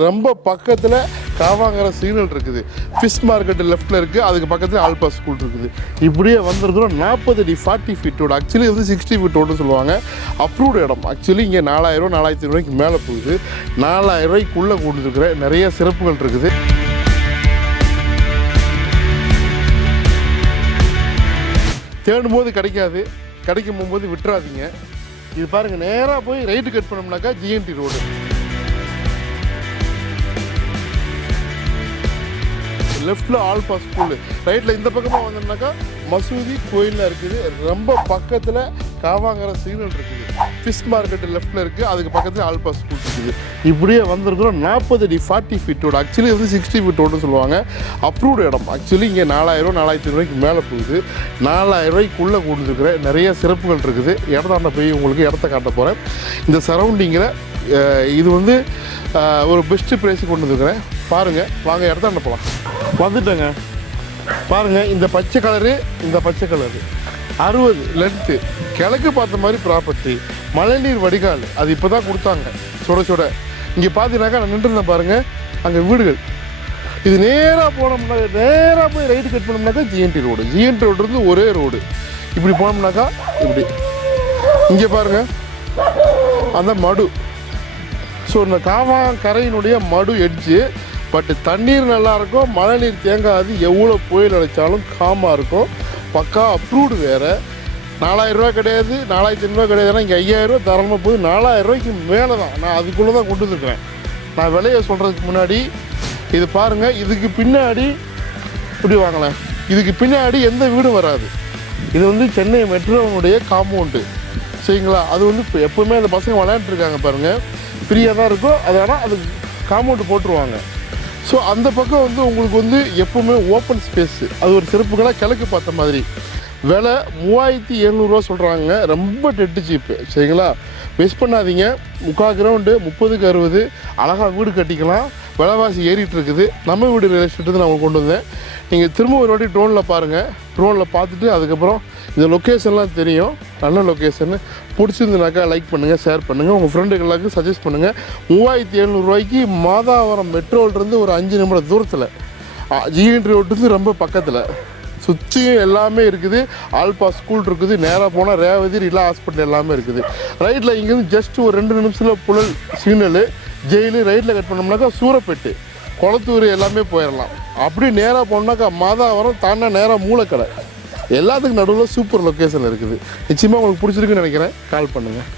ரொம்ப பக்கத்தில் காவாங்கிற சிக்னல் இருக்குது. ஃபிஷ் மார்க்கெட்டு லெஃப்ட்டில் இருக்குது அதுக்கு பக்கத்தில் ஆல்பா ஸ்கூல் இருக்குது. இப்படியே வந்திருக்கிறோம் நாற்பது அடி ஃபார்ட்டி ஃபீட்டோட ஆக்சுவலி வந்து சிக்ஸ்டி ஃபீட்டோடு சொல்லுவாங்க. அப்ரூவ்டு இடம். ஆக்சுவலி இங்கே நாலாயிரம் நாலாயிரத்தி ரூபாய்க்கு மேலே போகுது. நாலாயிரம் ரூபாய்க்குள்ளே கொண்டு நிறைய சிறப்புகள் இருக்குது. தேடும் போது கிடைக்காது. கிடைக்கும் போகும்போது விட்டுறாதீங்க. இது பாருங்கள் நேராக போய் ரைட்டு கட் பண்ணோம்னாக்கா ஜிஎன்டி ரோடு லெஃப்டில் ஆல்பா ஸ்கூலு ரைட்டில் இந்த பக்கமாக வந்தோம்னாக்கா மசூதி கோயிலில் இருக்குது. ரொம்ப பக்கத்தில் காவாங்கிற சிக்னல் இருக்குது. ஃபிஷ் மார்க்கெட் லெஃப்ட்டில் இருக்குது அதுக்கு பக்கத்தில் ஆல்பா ஸ்கூல் இருக்குது. இப்படியே வந்திருக்கிறோம். நாற்பது அடி ஃபார்ட்டி ஃபீட்டோட ஆக்சுவலி வந்து சிக்ஸ்டி ஃபீட்டோடு சொல்லுவாங்க. அப்ரூவ்டு இடம். ஆக்சுவலி இங்கே நாலாயிரம் நாலாயிரத்தி ரூபாய்க்கு மேலே போகுது. நாலாயிரம் ரூபாய்க்குள்ளே கொடுத்துருக்குற நிறைய சிறப்புகள் இருக்குது. இடத்தாண்ட போய் உங்களுக்கு இடத்த காட்ட போகிறேன் இந்த சரௌண்டிங்கில் இது வந்து ஒரு பெஸ்ட்டு ப்ரைஸுக்கு கொண்டு வந்துருக்கிறேன். பாருங்கள் வாங்க இடத்தாண்ட போகலாம் வந்துட்டேங்க. பாருங்கள் இந்த பச்சை கலரு இந்த பச்சை கலரு அறுபது லென்த்து கிழக்கு பார்த்த மாதிரி ப்ராப்பர்ட்டி மழைநீர் வடிகால். அது இப்போ தான் கொடுத்தாங்க. சுட சுட. இங்கே பார்த்தீங்கன்னாக்கா நான் நின்றுருந்தேன் பாருங்கள் அங்கே வீடுகள். இது நேராக போனோம்னா நேராக போய் ரைட்டு கட் பண்ணோம்னாக்கா ஜிஎன்டி ரோடு ஜிஎன்டி ரோடு இருந்து ஒரே ரோடு இப்படி போனோம்னாக்கா இப்படி. இங்கே பாருங்கள் அந்த மடு. ஸோ இந்த காவா கரையினுடைய மடு எட்ஜு பட் தண்ணீர் நல்லா இருக்கும் மழை நீர் தேங்காது எவ்வளோ புயல் அடித்தாலும் காமாக இருக்கும். பக்கா அப்ரூவ்டு வேறு. நாலாயிரம் கிடையாது நாலாயிரத்தி ஐநூறுரூவா கிடையாதுன்னா இங்கே ஐயாயிரம் தரமாக தரமா போது நாலாயிரம் மேலே தான். நான் அதுக்குள்ளே தான் கொண்டு வந்துருக்கிறேன். நான் விலையை சொல்கிறதுக்கு முன்னாடி இது பாருங்கள் இதுக்கு பின்னாடி இப்படி வாங்களேன் இதுக்கு பின்னாடி எந்த வீடும் வராது. இது வந்து சென்னை மெட்ரோனுடைய காம்பவுண்டு சரிங்களா? அது வந்து இப்போ எப்போவுமே அந்த பசங்க விளையாண்டுருக்காங்க இருக்காங்க பாருங்கள் ஃப்ரீயாக தான் இருக்கும். அது ஆனால் அது காம்பவுண்டு போட்டுருவாங்க. ஸோ அந்த பக்கம் வந்து உங்களுக்கு வந்து எப்போவுமே ஓப்பன் ஸ்பேஸு அது ஒரு சிறப்புகளாக கிழக்கு பார்த்த மாதிரி. விலை மூவாயிரத்தி எழுநூறுவா சொல்கிறாங்க ரொம்ப டெட்டு சீப்பு சரிங்களா? மிஸ் பண்ணாதீங்க. முக்கால் கிரவுண்டு முப்பதுக்கு அறுபது. அழகாக வீடு கட்டிக்கலாம். விலைவாசி ஏறிட்டு இருக்குது. நம்ம வீடு ரிலேஷன் நான் உங்களுக்கு கொண்டு வந்தேன். நீங்கள் திரும்ப ஒரு வாட்டி ட்ரோனில் பாருங்கள் ட்ரோனில் பார்த்துட்டு அதுக்கப்புறம் இந்த லொக்கேஷன்லாம் தெரியும். நல்ல லொக்கேஷன் பிடிச்சிருந்துனாக்கா லைக் பண்ணுங்கள் ஷேர் பண்ணுங்கள் உங்கள் ஃப்ரெண்டுகளுக்கு சஜஸ்ட் பண்ணுங்கள் மூவாயிரத்தி எழுநூறுவாய்க்கு மாதாவரம் மெட்ரோலேருந்து ஒரு அஞ்சு நிமிடம் தூரத்தில். ஜிஎன் ரோட்டுக்கு ரொம்ப பக்கத்தில். சுற்றியும் எல்லாமே இருக்குது. ஆல்பா ஸ்கூல் இருக்குது. நேராக போனால் ரேவதி ரிலா ஹாஸ்பிட்டல் எல்லாமே இருக்குது. ரைட்டில் இங்கேருந்து ஜஸ்ட் ஒரு ரெண்டு நிமிஷத்தில் புழல் சிக்னலு ஜெயிலு ரைட்டில் கட் பண்ணோம்னாக்கா சூரப்பேட்டு. குளத்தூர் எல்லாமே போயிடலாம் அப்படி நேராக போனோம்னாக்கா மாதாவரம் தாண்டா நேராக மூளைக்கடை எல்லாத்துக்கும் நடுவில் சூப்பர் லொக்கேஷன் இருக்குது. நிச்சயமாக உங்களுக்கு பிடிச்சிருக்குன்னு நினைக்கிறேன். கால் பண்ணுங்கள்